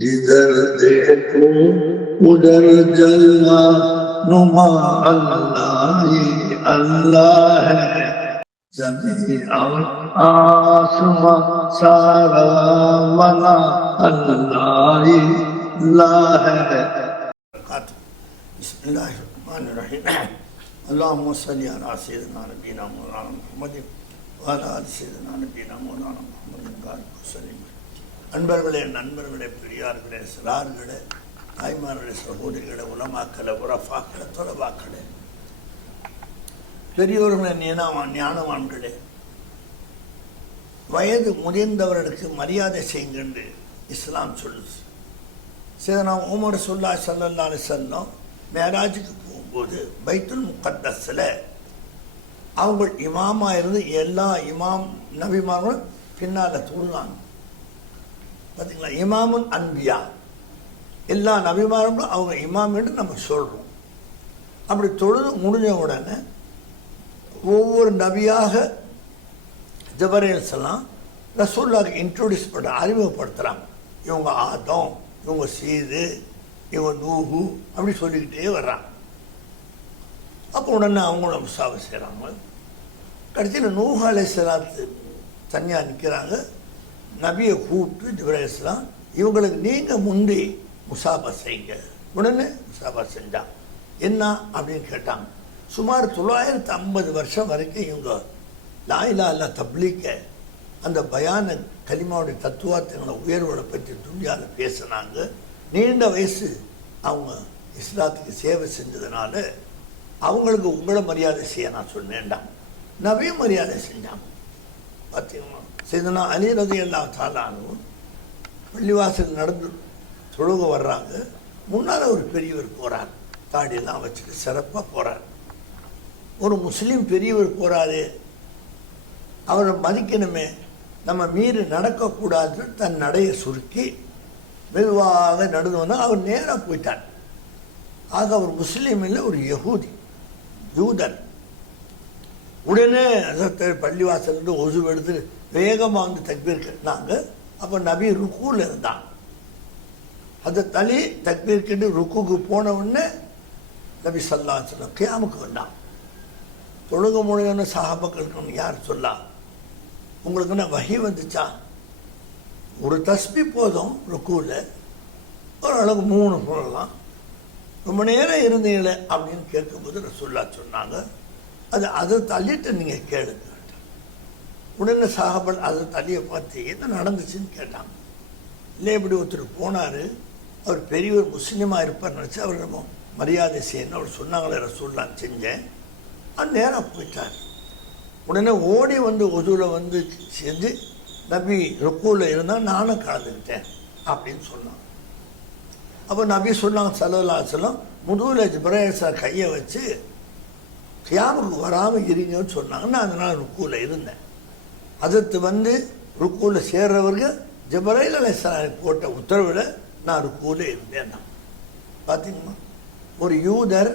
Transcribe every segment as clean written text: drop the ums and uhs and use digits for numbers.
जिधर देखो उधर जलवा नुमा अल्लाह ही अल्लाह है। जमीन और आसमां सारा बना अल्लाह ही अल्लाह है। बिस्मिल्लाहिर्रहमानिर्रहीम। अल्लाहुम्मा सल्लि अला सय्यिदिना नबीना मौलाना मुहम्मद व अला आलि सय्यिदिना नबीना मौलाना मुहम्मद वसल्लम। அன்பர்களே, நண்பர்களே, பெரியார்களே, சிறார்களே, தாய்மார்களே, சகோதரிகளே, உலமாக்களே, உரஃபாக்களே, தொலபாக்களே, பெரியோர்களே, ஞானவான்களே, வயது முதிர்ந்தவர்களுக்கு மரியாதை செய்யுங்க இஸ்லாம் சொல்லுது. சையதுனா உமர் ஸல்லல்லாஹு அலைஹி வஸல்லம் மேராஜுக்கு போகும்போது பைத்துல் முகத்தஸில் அவங்க இமாமா இருந்து எல்லா இமாம் நபிமார்களும் பின்னால் தொழுதாங்க. பார்த்தீங்களா, இமாமுன் அன்பியா, எல்லா நபிமார்களும் அவங்க இமாம் என்று நம்ம சொல்கிறோம். அப்படி தொழுது முடிஞ்ச உடனே ஒவ்வொரு நபியாக ஜிப்ரீல் அலைஹிஸ்ஸலாம் ரசூலுல்லாஹ்க்கு இன்ட்ரோடியூஸ் பண்ண அறிமுகப்படுத்துகிறாங்க. இவங்க ஆதம், இவங்க சீது, இவங்க நூஹு, அப்படி சொல்லிக்கிட்டே வர்றாங்க. அப்போ உடனே அவங்கள முசாபை செய்கிறாங்க. கடைசியில் நூஹ் அலைஹிஸ்ஸலாத்து தனியாக நிற்கிறாங்க. நபியை கூப்பிட்டு ஜிப்ரீல் அலைஹிஸ்ஸலாம் இவங்களுக்கு நீங்கள் முந்தி முசாபா செய்யுங்க. உடனே முசாபா செஞ்சாங்க. என்ன அப்படின்னு கேட்டாங்க. சுமார் 950 வருஷம் வரைக்கும் இவங்க லா இலாஹா இல்லல்லாஹ் தப்லீக, அந்த பயான கலிமாவுடைய தத்துவார்த்தங்களை உயர்வுகளை பற்றி துணியால் பேசினாங்க. நீண்ட வயசு அவங்க இஸ்லாத்துக்கு சேவை செஞ்சதுனால அவங்களுக்கு உங்களை மரியாதை செய்ய நான் சொன்னேன்டாங்க. நபியும் மரியாதை செஞ்சாங்க. பார்த்தீங்களா, சையதுனா அலி ரலியல்லாஹு தஆலா அன்ஹு பள்ளிவாசல் நடந்து தொழுக வர்றாங்க. முன்னால் ஒரு பெரியவர் போகிறார், தாடியெல்லாம் வச்சுட்டு சிறப்பாக போகிறார். ஒரு முஸ்லீம் பெரியவர் போகிறாரு, அவரை மதிக்கணுமே, நம்ம மீறி நடக்கக்கூடாதுன்னு தன் நடையை சுருக்கி மெதுவாக நடந்து வந்தால் அவர் நேராக போயிட்டார். ஆக அவர் முஸ்லீம் இல்லை, ஒரு யஹூதி, யூதன். உடனே பள்ளிவாசல் ஒசு எடுத்து வேகமாக வந்து தக்பீர் கட்டினாங்க. அப்போ நபி ருக்கூவில் இருந்தாங்க. அதை தலி தக்பீர் கட்டி ருக்குக்கு போன உடனே நபி ஸல்லல்லாஹு அலைஹி வஸல்லம் கியாமுக்கு வந்தாங்க. தொழுக மொழியான சஹாபாக்களுக்கு யார் சொல்லா, உங்களுக்கு என்ன வஹி வந்துச்சா? ஒரு தஸ்பி போதும் ருக்குவில், ஓரளவுக்கு 3 சொல்லலாம், ரொம்ப நேரம் இருந்தீங்களே அப்படின்னு கேட்கும்போது ரசூலுல்லாஹ் சொன்னாங்க, அதை தள்ளிட்டு நீங்கள் கேளுங்க. உடனே சஹாபல் அதை தள்ளியை பார்த்து என்ன நடந்துச்சுன்னு கேட்டாங்க. இல்லை, இப்படி ஒருத்தர் போனார், அவர் பெரியவர் முஸ்லீமாக இருப்பார் நினச்சி அவர் நம்ம மரியாதை செய்யணும் அவர் சொன்னாங்களே ரசூலுல்லாஹ் செஞ்சேன். அது நேராக போயிட்டார். உடனே ஓடி வந்து ஒதுவில் வந்து செஞ்சு நபி ருக்கூவில் இருந்தால் நானும் கலந்துக்கிட்டேன் அப்படின்னு சொன்னான். அப்போ நபி சொன்னாங்க ஸல்லல்லாஹு அலைஹி வஸல்லம் முதுகில் ஜிப்ரீல் கையை வச்சு கியாமுக்கு வராமல் இருங்கன்னு சொன்னாங்க. நான் அதனால் ருக்கூவில் இருந்தேன். அதற்கு வந்து ருக்கூவில் சேர்றவர்கள் ஜிப்ரீல் அலைஹிஸ்ஸலாம் போட்ட உத்தரவில் நான் ருக்கூவில் இருந்தேன். நான் பார்த்தீங்களா, ஒரு யூதர்,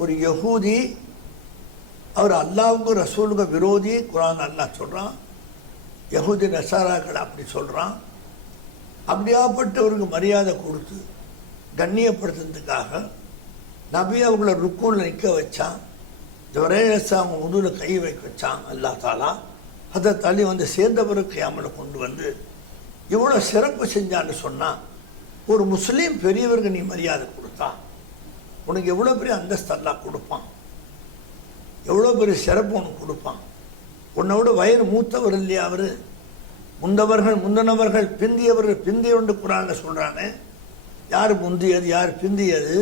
ஒரு யஹூதி, அவர் அல்லாவுக்கும் ரசூலுக்கும் விரோதி. குர்ஆன் அல்லாஹ் சொல்கிறான், யஹூதி நசாராக்கள் அப்படி சொல்கிறான். அப்படியாப்பட்டவருக்கு மரியாதை கொடுத்து கண்ணியப்படுத்துறதுக்காக நபி அவங்கள ருக்கூவில் நிற்க வச்சான். ஜிப்ரீல் அவங்க முதுகில் கை வைக்க வச்சான் அல்லாஹ் தாலா. அதை தள்ளி வந்து சேர்ந்தவருக்கு கியாமலை கொண்டு வந்து இவ்வளோ சிறப்பு செஞ்சான்னு சொன்னால், ஒரு முஸ்லீம் பெரியவருக்கு நீ மரியாதை கொடுத்தா உனக்கு எவ்வளோ பெரிய அந்தஸ்து அல்லாஹ் கொடுப்பான், எவ்வளோ பெரிய சிறப்பு உனக்கு கொடுப்பான். உன்னை விட வயது மூத்தவர் இல்லையா அவர்? முந்தனவர்கள் பிந்தியவர்கள் பிந்தியவண்டு குர்ஆனில் சொல்கிறானே, யார் முந்தியது யார் பிந்தியது?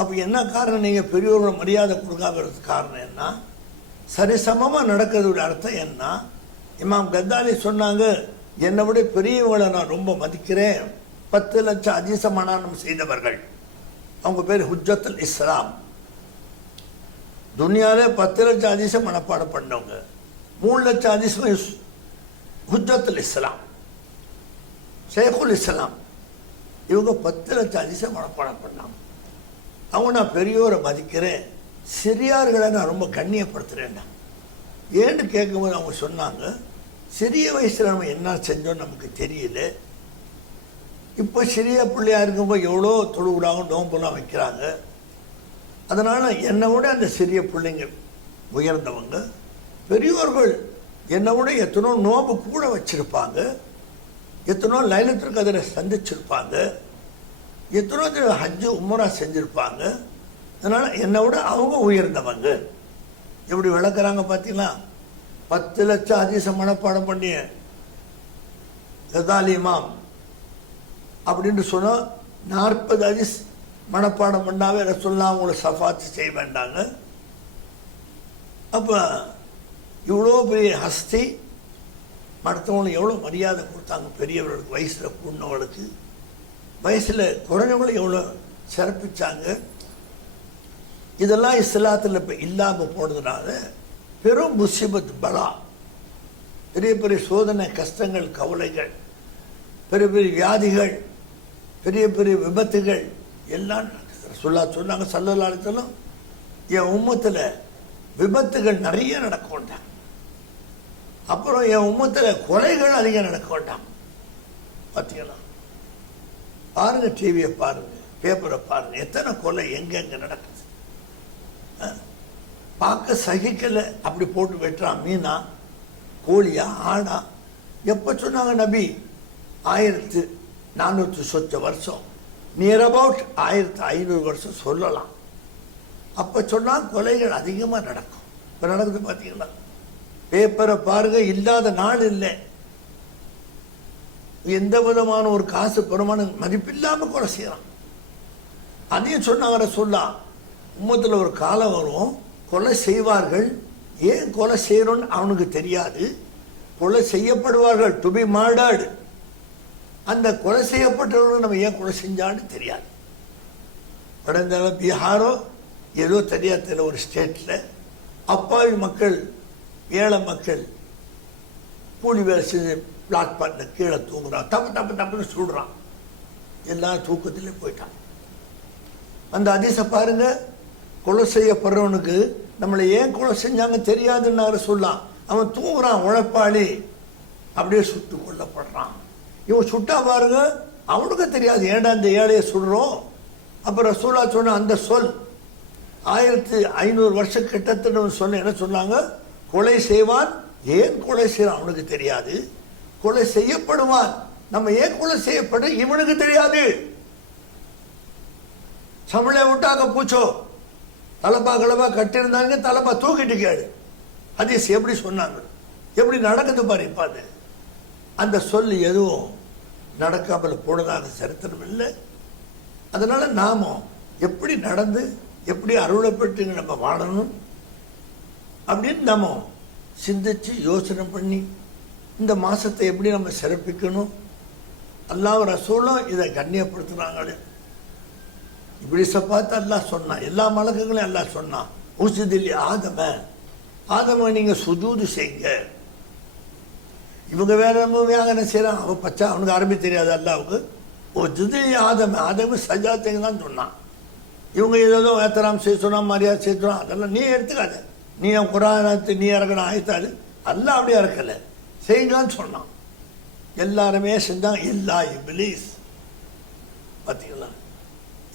அப்போ என்ன காரணம்? நீங்கள் பெரியவர்களை மரியாதை கொடுக்காத காரணம் என்ன? சரிசமமாக நடக்கிறதுடைய அர்த்தம் என்ன? இமாம் கத்தாலி சொன்னாங்க, என்னை விட பெரியவங்களை நான் ரொம்ப மதிக்கிறேன். 10 லட்சம் ஹதீஸ மனனம் செய்தவர்கள், அவங்க பேர் ஹுஜ்ஜத்துல் இஸ்லாம். துனியாவிலே 10 லட்சம் ஹதீஸ மனப்பாடம் பண்ணவங்க, 3 லட்சம் ஹதீஸ் ஹுஜ்ஜத்துல் இஸ்லாம், ஷேகுல் இஸ்லாம். இவங்க 10 லட்சம் ஹதீஸ மனப்பாடம் பண்ணாங்க. அவங்க நான் பெரியோரை மதிக்கிறேன், சிறியார்களை நான் ரொம்ப கண்ணியப்படுத்துகிறேன்டா. ஏன்னு கேட்கும்போது அவங்க சொன்னாங்க, சிறிய வயசில் நம்ம என்ன செஞ்சோன்னு நமக்கு தெரியல, இப்போ சிறிய பிள்ளையா இருக்கும்போது எவ்வளோ தொழுகிறாங்க, நோம்புலாம் வைக்கிறாங்க. அதனால் என்னை விட அந்த சிறிய பிள்ளைங்க உயர்ந்தவங்க. பெரியோர்கள் என்னை விட எத்தனோ நோம்பு கூட வச்சுருப்பாங்க, எத்தனோ லைலத்துல் கத்ரை சந்திச்சிருப்பாங்க, எத்தனோ ஹஜ்ஜு உம்ரா செஞ்சுருப்பாங்க. அதனால் என்னை விட அவங்க உயர்ந்தவங்க. எப்படி விளக்குறாங்க பார்த்தீங்களா? 10 லட்சம் ஹதீஸ மனப்பாடம் பண்ணிய கதாலி இமாம் அப்படின்னு சொன்னால் 40 ஹதீஸ் மனப்பாடம் பண்ணாவே ரசூலுல்லாஹ் அவங்களை சஃபாத்து செய்ய வேண்டாங்க. அப்போ இவ்வளோ பெரிய ஹஸ்தி, மற்றவங்களுக்கு எவ்வளோ மரியாதை கொடுத்தாங்க. பெரியவர்களுக்கு, வயசில் கூடினவர்களுக்கு, வயசில் குறைஞ்சவங்களும் எவ்வளோ சிறப்பிச்சாங்க. இதெல்லாம் இஸ்லாத்தில் இப்போ இல்லாமல் போனதுனால பெரும் முசீபத், பலா, பெரிய பெரிய சோதனை, கஷ்டங்கள், கவலைகள், பெரிய பெரிய வியாதிகள், பெரிய பெரிய விபத்துகள் எல்லாம் சொன்னாங்க. ஸல்லல்லாஹு அலைஹி வஸல்லம், என் உம்மத்தில் விபத்துகள் நிறைய நடக்க வேண்டாம், அப்புறம் என் உம்மத்தில் கொலைகள் அதிகம் நடக்க வேண்டாம். பார்த்தீங்களா? பாருங்க, டிவியை பாருங்க, பேப்பரை பாருங்க, எத்தனை கொலை எங்கெங்க நடக்குது. பார்க்க சகிக்கலை. அப்படி போட்டு வெட்டுறான். மீனா, கோழியா, ஆடா. எப்போ சொன்னாங்க நபி? 1400 சொச்ச வருஷம், நியர் அபவுட் 1500 வருஷம் சொல்லலாம். அப்போ சொன்னால் கொலைகள் அதிகமாக நடக்கும். இப்போ நடக்குது பார்த்தீங்களா? பேப்பரை பாருங்க, இல்லாத நாள் இல்லை. எந்த விதமான ஒரு காசு பெருமானம் மதிப்பில்லாமல் கொலை செய்யறான். அதையும் சொன்னாங்க சொல்லலாம். உம்மத்தில் ஒரு காலம் வரும், கொலை செய்வார்கள். ஏன் கொலை செய்யணும்னு அவனுக்கு தெரியாது. கொலை செய்யப்படுவார்கள், டு பி மர்டர்டு. அந்த கொலை செய்யப்பட்டவர்கள் நம்ம ஏன் கொலை செஞ்சான்னு தெரியாது. கடந்த பீகாரோ ஏதோ தெரியாத ஒரு ஸ்டேட்டில் அப்பாவி மக்கள், ஏழை மக்கள் கூலி வேலை செஞ்சு பிளாட்பார்ட்டில் கீழே தூங்குறான். தப்பு தப்பு தப்புன்னு சொல்கிறான். எல்லாரும் தூக்கத்திலே போயிட்டான். அந்த ஹதீஸை பாருங்க. கொலை செய்யப்படுறவனுக்கு நம்மளை ஏன் கொலை செஞ்சாங்க தெரியாதுன்னு சொல்லலாம். அவன் தூங்குறான், உழைப்பாளி, அப்படியே சுட்டு கொல்லப்படுறான். இவன் சுட்டா பாருங்க, அவனுக்கு தெரியாது ஏன்டா இந்த ஏழையை சுடுறோம். அப்புறம் ரசூலுல்லாஹ் சொன்ன அந்த சொல் 1500 வருஷம் கிட்டத்தட்ட சொல்ல என்ன சொன்னாங்க? கொலை செய்வான். ஏன் கொலை செய்யறான் அவனுக்கு தெரியாது. கொலை செய்யப்படுவான். நம்ம ஏன் கொலை செய்யப்படு இவனுக்கு தெரியாது. சமளை விட்டாக்க பூச்சோ, தலப்பா கிளப்பா கட்டியிருந்தாங்க, தலப்பா தூக்கிட்டு கேடு. ஹதீஸ் எப்படி சொன்னாங்க, எப்படி நடக்குது பாரு. இப்ப அந்த சொல் எதுவும் நடக்காமல் போனதாக சரித்திரம் இல்லை. அதனால நாம எப்படி நடந்து எப்படி அருளப்பட்டு நம்ம வாழணும் அப்படின்னு நம்ம சிந்திச்சு யோசனை பண்ணி இந்த மாசத்தை எப்படி நம்ம சிறப்பிக்கணும். அல்லாஹ் ரசூலும் இதை கண்ணியப்படுத்துனாங்களே. இப்லீஸை பார்த்து அல்லாஹ் சொன்னான், எல்லா மலக்குகளையும் அல்லாஹ் சொன்னான், உஸ்ஜுதில் ஆதம நீங்க சுஜூது செய்யுங்க. இவங்க வேற வியாகரம் செய்யறான். அவன் பச்சா, அவனுக்கு அரபி தெரியாது அல்லாவுக்கு. உஸ்ஜுதில் ஆதம சஜாத்தைங்க தான் சொன்னான். இவங்க ஏதோ ஏத்தராம் செய்ய சொன்னா, மரியாதை செய்ய சொன்னா, அதெல்லாம் நீ எடுத்துக்காத. நீ குரானத்து நீ இறக்கணும் ஆயத்தாது, அல்லாஹ் அப்படியே இறக்கல, செய்யுங்கன்னு சொன்னான். எல்லாருமே செஞ்சாங்க, எல்லா இப்லீஸ். பார்த்தீங்களா?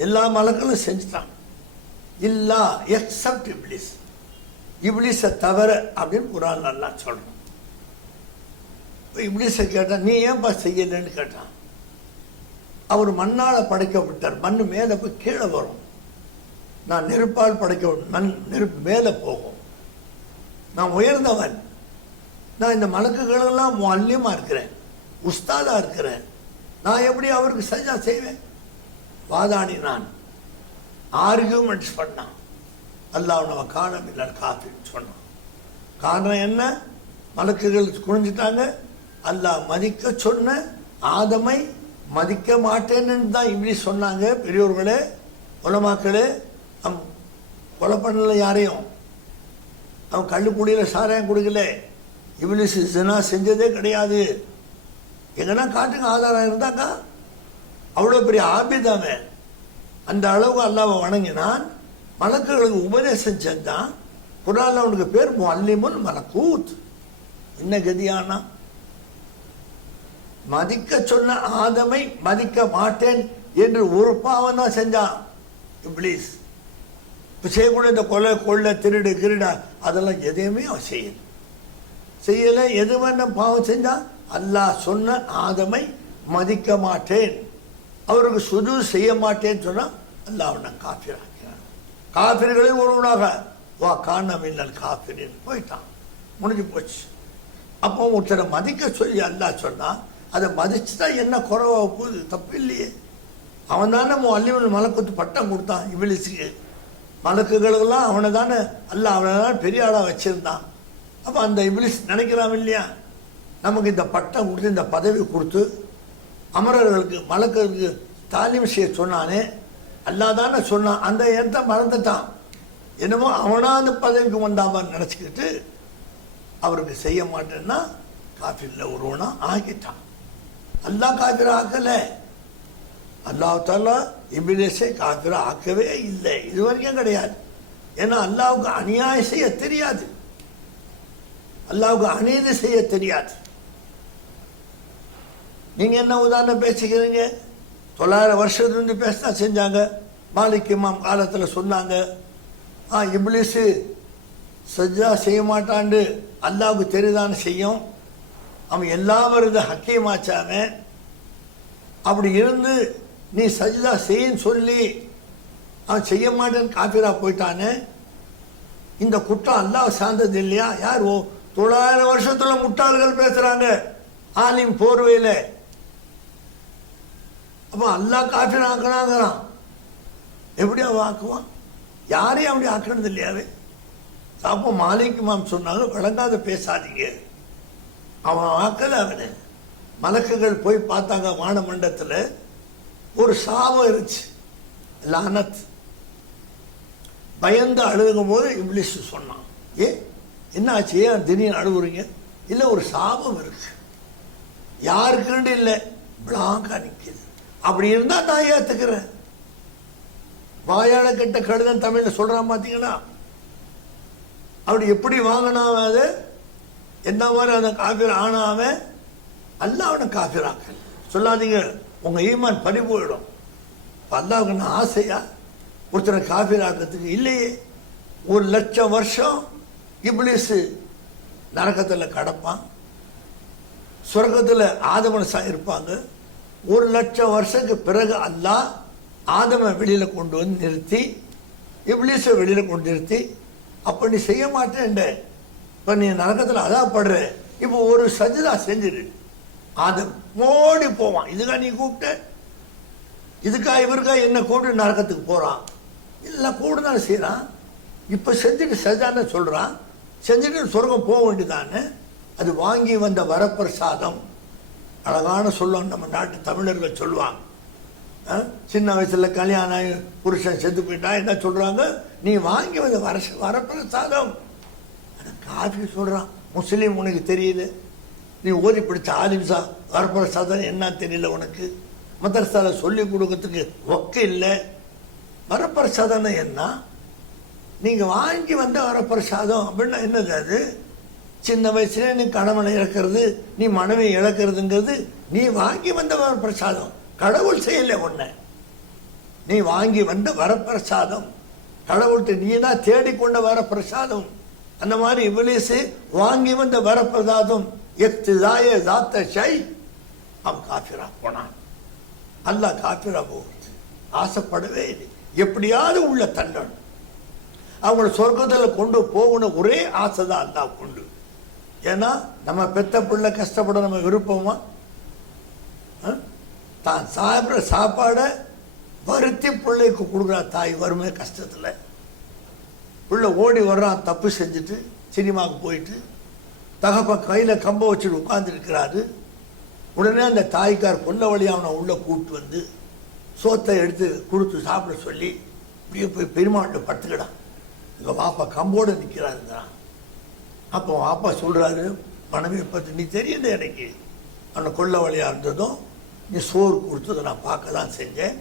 எல்லா மலக்களும் செஞ்சுட்டான். இல்லா எக்ஸப்ட் இப்லீஸ், இப்லீஸை தவிர அப்படின்னு குரான் நல்லா சொல்றான். இப்லீஸை கேட்டான், நீ ஏன்பா செய்யலன்னு கேட்டான். அவர் மண்ணால் படைக்கப்பட்டார். மண் மேலே போய் கீழே வரும். நான் நெருப்பால் படைக்க, நெருப்பு மேலே போகும். நான் உயர்ந்தவன். நான் இந்த மலக்குகளெல்லாம் முஅல்லிமா இருக்கிறேன், உஸ்தாதா இருக்கிறேன். நான் எப்படி அவருக்கு சஜா செய்வேன்? வாதாடி நான் ஆர்கியூமெண்ட்ஸ் பண்ணான். அல்லாஹ் நம்ம காணமில்லை காஃபின்னு சொன்னான். காரணம் என்ன? மலக்குகள் குனிஞ்சிட்டாங்க. அல்லாஹ் மதிக்க சொன்ன ஆதமை மதிக்க மாட்டேன்னு தான் இப்லீஸ் சொன்னாங்க. பெரியோர்களே, உலமாக்களே, கொலை பண்ணல யாரையும். அவன் கள்ளுக்குடியில் சாராயம் கொடுக்கல. இப்லீஸ் ஜினா செஞ்சதே கிடையாது. எங்கன்னா காட்டுங்க ஆதாரம் இருந்தாக்கா. அவ்வளோ பெரிய ஆபிதாமே. அந்த அளவு அல்லாஹ்வை வணங்கினான். மலக்குகளுக்கு உபதேசம் செஞ்சான். குர்ஆன்ல அவனுக்கு பேர் முஅல்லிமுல் மலக்கூத். என்ன கதியானா? மதிக்க சொன்ன ஆதமை மதிக்க மாட்டேன் என்று ஒரு பாவம் தான் செஞ்சான் இப்லீஸ். இப்போ செய்யக்கூடிய இந்த கொலை கொள்ளை திருடு கிருடா அதெல்லாம் எதையுமே அவன் செய்யலை. எது வேண்டாம் பாவம் செஞ்சான். அல்லாஹ் சொன்ன ஆதமை மதிக்க மாட்டேன், அவருக்கு சுஜூ செய்ய மாட்டேன்னு சொன்னால் அல்லாஹ் அவனை காஃபிராக்கிறான். காஃபிர்களில் ஒருவனாக வா காணமில்லல் காஃபிரின் போயிட்டான், முடிஞ்சு போச்சு. அப்போ ஒருத்தரை மதிக்க சொல்லி அல்லாஹ் சொன்னா அதை மதிச்சுட்டா என்ன குறைவா போகுது? தப்பு இல்லையே. அவன் தானே அல்லிவன் மலக்குத்து பட்டம் கொடுத்தான் இபிலிஸுக்கு. மலக்குகளுக்கெல்லாம் அவனை தானே அவனை தான் பெரிய ஆளாக வச்சிருந்தான். அப்போ அந்த இபிலிஸ் நினைக்கிறான் இல்லையா, நமக்கு இந்த பட்டம் கொடுத்து இந்த பதவி கொடுத்து அமரர்களுக்கு மலக்குகளுக்கு தாலீம் செய்ய சொன்னானே, அல்லாஹ் தானே சொன்னான். அந்த இடத்த மறந்துட்டான். என்னமோ அவனா அந்த பதவிக்கு வந்தாமன்னு நினச்சிக்கிட்டு அவருக்கு செய்ய மாட்டேன்னா காஃபிரில் ஒருவனா ஆக்கிட்டான். அல்லாஹ் காஃபிர ஆக்கலை. அல்லாஹ் தாலா இபிலிஸை காஃபிர ஆக்கவே இல்லை, இது வரைக்கும் கிடையாது. ஏன்னா அல்லாவுக்கு அநியாயம் செய்ய தெரியாது, அல்லாவுக்கு அநீதி செய்ய தெரியாது. நீங்க என்ன உதாரணம் பேசிக்கிறீங்க? 900 வருஷத்துலேருந்து பேசினா செஞ்சாங்க. மாலிக் இமாம் காலத்தில் சொன்னாங்க, இப்லீஸு சஜ்ஜா செய்ய மாட்டான்னு அல்லாவுக்கு தெரிதான்னு செய்யும். அவன் எல்லாம் வருது ஹக்கீமாச்சாமே. அப்படி இருந்து நீ சஜ்ஜா செய்யன்னு சொல்லி அவன் செய்ய மாட்டேன்னு காஃபிரா போயிட்டானே, இந்த குற்றம் அல்லாஹ் சார்ந்தது இல்லையா? யார் 900 வருஷத்துல முட்டாள்கள் பேசுறாங்க ஆலிம் போர்வையில். அப்போ அல்லாஹ் காஃபிரா ஆக்கினாங்கிறான். எப்படி அவன் ஆக்குவான்? யாரையும் அப்படி ஆக்கினது இல்லையாவே. அப்போ மாலிக் இமாம் சொன்னாங்க, விளங்காத பேசாதீங்க, அவன் ஆக்கல. அவனு மலக்குகள் போய் பார்த்தாங்க வானமண்டத்தில் ஒரு சாபம் இருந்துச்சு, லானத். பயந்து அழுகும் போது இப்லீஸ் சொன்னான், என்ன ஆச்சு, ஏன் திடீர்னு அழுகுறீங்க? இல்லை, ஒரு சாபம் இருக்கு, யாருக்குன்னு இல்லை, பிளாங்கா நிற்கிது. அப்படி இருந்தால் நான் ஏற்றுக்கிறேன். வாயால கெட்ட கழுதன் தமிழ்ல சொல்றான் பார்த்தீங்களா? அப்படி எப்படி வாங்கினாவ அது என்ன மாதிரி அந்த காஃபிர் ஆனாவ அல்லாஹ் அவனை காஃபிராக்கல். சொல்லாதீங்க, உங்க ஈமான் பறி போயிடும். அல்லாஹ்வுக்கு நான் ஆசையா ஒருத்தரை காஃபிராக்கிறதுக்கு இல்லையே. 1,00,000 வருஷம் இப்லீஸ் நரகத்தில் கடப்பான், சொர்க்கத்தில் ஆதமனசா இருப்பாங்க. 1,00,000 வருஷத்துக்கு பிறகு அல்லாஹ் ஆதமை வெளியில கொண்டு வந்து நிறுத்தி இப்லீஸை வெளியில கொண்டு நிறுத்தி, அப்ப நீ செய்ய மாட்டேன், இப்ப நீ நரகத்தில் அதாப்படுற, இப்போ ஒரு சஜிதா செஞ்சிரு. ஆதம் ஓடி போவான். இதுக்கா நீ கூப்பிட்ட? இதுக்கா இவருக்கா என்ன கூப்பிட்டு நரகத்துக்கு போறான்? இல்லை, கூடுதல் செய்யறான். இப்ப செஞ்சுட்டு சஜான்னு சொல்றான், செஞ்சுட்டு சொர்க்கம் போக வேண்டியதானே. அது வாங்கி வந்த வரப்பிரசாதம். அழகான சொல்லுவாங்க நம்ம நாட்டு தமிழர்கள் சொல்லுவாங்க. சின்ன வயசுல கல்யாணம் புருஷன் செத்து போயிட்டா என்ன சொல்றாங்க, நீ வாங்கி வந்த வரப்பிரசாதம். காஃபி சொல்றான், முஸ்லீம் உனக்கு தெரியல, நீ ஓதி பிடிச்ச ஆலிம்சா வரப்பிரசாதம் என்ன தெரியல உனக்கு, மதரசால சொல்லி கொடுக்கறதுக்கு ஒக்க இல்லை. வரப்பிரசாதம் என்ன? நீங்க வாங்கி வந்த வரப்பிரசாதம் அப்படின்னா என்னது? அது சின்ன வயசுல நீ கணவனை இழக்கிறது, நீ மனைவி இழக்கிறதுங்கிறது நீ வாங்கி வந்த வரப்பிரசாதம். கடவுள் செய்யல உன்னை, நீ வாங்கி வந்த வரப்பிரசாதம். கடவுள்கிட்ட நீ தான் தேடிக்கொண்ட வரப்பிரசாதம். அந்த மாதிரி இப்லீஸ் வாங்கி வந்த வரப்பிரசாதம் எக்திதாய ஜாத்த ஷை, அவன் காஃபிரா போனான். அல்லாஹ் காஃபிரா போகுது ஆசைப்படவே இல்லை. எப்படியாவது உள்ள தள்ளணும், அவங்களை சொர்க்கத்தில் கொண்டு போகணும் ஒரே ஆசை தான் அல்லாஹ் கொண்டு. ஏன்னா நம்ம பெத்த பிள்ளை கஷ்டப்பட நம்ம விருப்பமா? தான் சாப்பிட்ற சாப்பாடை வருத்தி பிள்ளைக்கு கொடுக்குறா தாய் வறுமை கஷ்டத்தில். பிள்ளை ஓடி வர்றான் தப்பு செஞ்சுட்டு, சினிமாவுக்கு போயிட்டு தகப்ப கையில் கம்ப வச்சுட்டு உட்கார்ந்துருக்கிறாரு. உடனே அந்த தாய்க்கார் கொல்ல வழியாக அவனை உள்ளே கூப்பிட்டு வந்து சோத்தை எடுத்து கொடுத்து சாப்பிட சொல்லி, இப்படியே போய் பெருமாள்கிட்ட படுத்துக்கிடான். எங்கள் வாப்பா கம்போடு நிற்கிறாருங்கிறான். அப்போ வாப்பா சொல்கிறாரு, மனைவியை பற்றி நீ தெரியல எனக்கு, அவனை கொல்ல வழியாக இருந்ததும் நீ சோறு கொடுத்ததை நான் பார்க்க தான் செஞ்சேன்,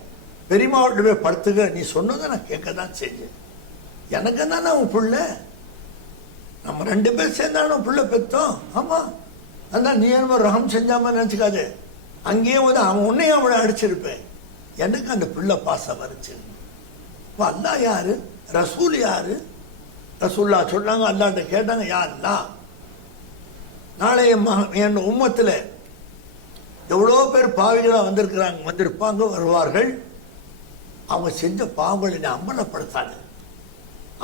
பெரியமாவிட்ட போய் படுத்துக்க நீ சொன்னதை நான் கேட்க தான் செஞ்சேன். எனக்கு தானே அவன் பிள்ளை, நம்ம 2 பேர் சேர்ந்தாலும் பிள்ளை பெற்றோம். ஆமாம், அதான் நீ என்ன ரகம் செஞ்சாம நினச்சிக்காது. அங்கேயும் வந்து அவன் உன்னையும் அவனை அடிச்சிருப்பேன். எனக்கு அந்த பிள்ளை பாசம் வந்துச்சு. இப்போ அல்லாஹ் யாரு, ரசூல் யாரு? ரசூல்லா சொன்னாங்க, அல்லாட்ட கேட்டாங்க, யாருன்னா நாளைய என் உம்மத்தில் எவ்வளோ பேர் பாவிகளாக வந்திருப்பாங்க, வருவார்கள். அவங்க செஞ்ச பாவங்களை நீ அம்பலப்படுத்தாங்க.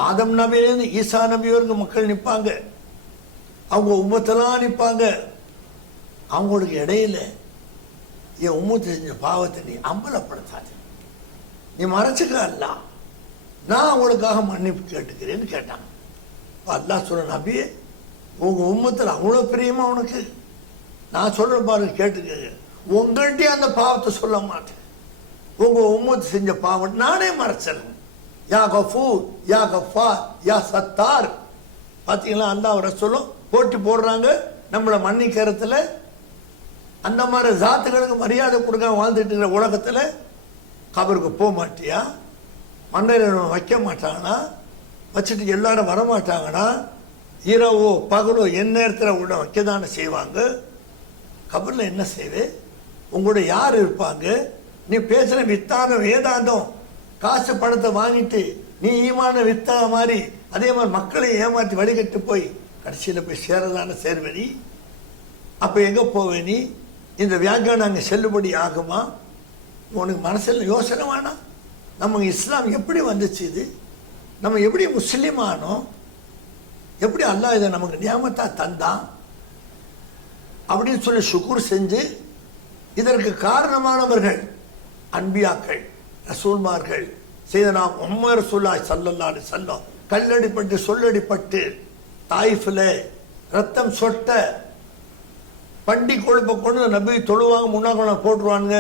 ஆதம் நபியிலேருந்து ஈசா நபி வரைக்கும் மக்கள் நிற்பாங்க, அவங்க உம்மத்தெல்லாம் நிற்பாங்க. அவங்களுக்கு இடையில என் உம்மத்தை செஞ்ச பாவத்தை நீ அம்பலப்படுத்தாது, நீ மறைச்சுக்க அல்ல, நான் அவங்களுக்காக மன்னிப்பு கேட்டுக்கிறேன்னு கேட்டாங்க. அல்லாஹ் சொல்ற, நபியே உங்க உம்மத்தில் அவ்வளோ பிரியமா உனக்கு, நான் சொல்ற பாருங்க கேட்டுக்க, உங்கள்கிட்டயே அந்த பாவத்தை சொல்ல மாட்டேன். உங்க உம்மத்து செஞ்ச பாவம் நானே மறைச்சிடணும். யா கஃபூர், யா கஃபார், யா சத்தார். பார்த்தீங்களா, அல்லாஹ் ரசூலும் போட்டி போடுறாங்க நம்மளை மன்னிக்கிறதுல. அந்த மாதிரி ஜாத்துகளுக்கு மரியாதை கொடுக்க வாழ்ந்துட்டு இருக்கிற உலகத்தில் கபருக்கு போக மாட்டியா, மண்டையில் வைக்க மாட்டாங்கன்னா, வச்சுட்டு எல்லாரும் வரமாட்டாங்கன்னா, இரவோ பகலோ என் நேரத்தில் உள்ள வைக்க தானே செய்வாங்க. கபரில் என்ன செய்வே, உங்களோட யார் இருப்பாங்க? நீ பேசுகிற வித்தாந்தம் வேதாந்தம், காசு பணத்தை வாங்கிட்டு நீ ஈமான வித்தா மாதிரி, அதே மாதிரி மக்களை ஏமாற்றி வழிகட்டு போய் கடைசியில் போய் சேரதான சேர்வனி. அப்போ எங்கே போவே நீ? இந்த வியாக்கியானம் அங்கே செல்லுபடி ஆகுமா? உனக்கு மனசில் யோசனை வேணாம். நமக்கு இஸ்லாம் எப்படி வந்துச்சு, இது நம்ம எப்படி முஸ்லீம் ஆனோம், எப்படி அல்லாஹ் இதை நமக்கு நியாமத்தா தந்தான் அப்படின்னு சொல்லி சுக்குர் செஞ்சு, இதற்கு காரணமானவர்கள் அன்பியாக்கள், ரசூல்மார்கள், செய்தனா முஹம்மது ரசூலுல்லாஹி ஸல்லல்லாஹு அலைஹி வஸல்லம். கல்லடிப்பட்டு சொல்லடிப்பட்டு தாயிஃபில் ரத்தம் சொட்ட, பண்டி கொழுப்பை கொண்டு நபி தொழுவாங்க, முன்னாங்க போட்டுருவாங்க,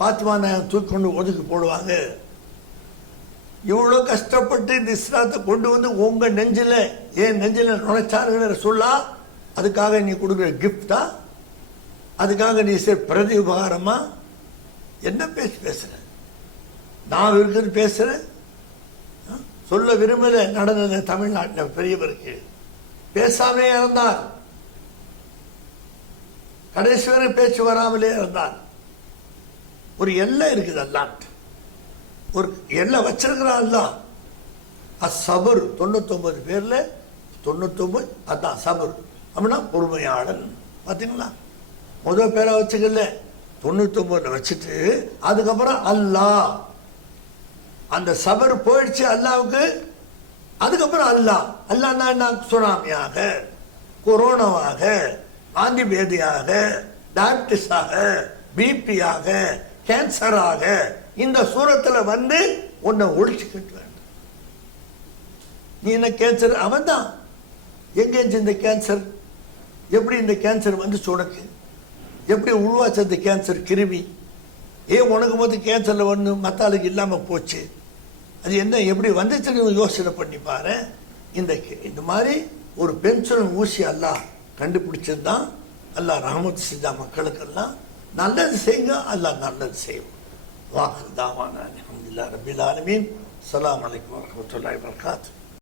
பாத்திமா தூக்கி கொண்டு ஒதுக்கி போடுவாங்க. இவ்வளோ கஷ்டப்பட்டு இந்த இஸ்லாத்தை கொண்டு வந்து உங்க நெஞ்சில், ஏன் நெஞ்சில் நுழைச்சாருங்கிற சொல்லா, அதுக்காக நீ கொடுக்குற கிஃப்டா, அதுக்காக நீ பிரதி உபகாரமா? என்ன பேசுற? நான் இருக்கிறது பேசுறேன், சொல்ல விரும்பல. நடந்தது தமிழ்நாட்டில் பெரியவருக்கு பேசாமே இருந்தார், கடைசி வரை பேச்சு வராமலே இருந்தார். ஒரு எல்லை இருக்குது, அல்லாஹ் ஒரு எல்லை வச்சிருக்கிறான். அல்லாஹ் அஸ்ஸபர் 99 பேர்ல 99 அதான் சபர் அப்படின்னா பொறுமையாளன். பார்த்தீங்களா, முதல் பேரை வச்சுக்கல, 99 வச்சுட்டு அதுக்கப்புறம் அல்லாஹ், அந்த சபர் போயிடுச்சு அல்லாவுக்கு. அதுக்கப்புறம் அல்லாஹ், அல்லாஹ்னா என்ன? சுனாமியாக, கொரோனாவாக, ஆந்தி பேதியாக, டயபிட்டிஸாக, பிபியாக, கேன்சராக இந்த சூரத்தில் வந்து உன்னை ஒழிச்சுக்கிட்டு வேண்டும். நீ என்ன கேன்சர்? அவன் தான். எங்கேருந்து இந்த கேன்சர்? எப்படி இந்த கேன்சர் வந்து உனக்கு எப்படி உருவாச்சு இந்த கேன்சர் கிருமி? ஏன் உனக்கு மட்டும் கேன்சரில் வந்து மற்ற ஆளுக்கு இல்லாமல் போச்சு? அது என்ன, எப்படி வந்துச்சுன்னு யோசனை பண்ணி பாரு. இந்த மாதிரி ஒரு பென்சில் ஊசி அல்லாஹ் கண்டுபிடிச்சதுதான். அல்லாஹ் ரஹமத் செஞ்சா மக்களுக்கெல்லாம். நல்லது செய்யுங்க, அல்லாஹ் நல்லது செய்யும். வாக்கு தாவான அல்ஹம்துலில்லாஹி ரப்பில் ஆலமீன். அஸ்ஸலாமு அலைக்கும் வரஹ்மத்துல்லாஹி வபரகாத்துஹு.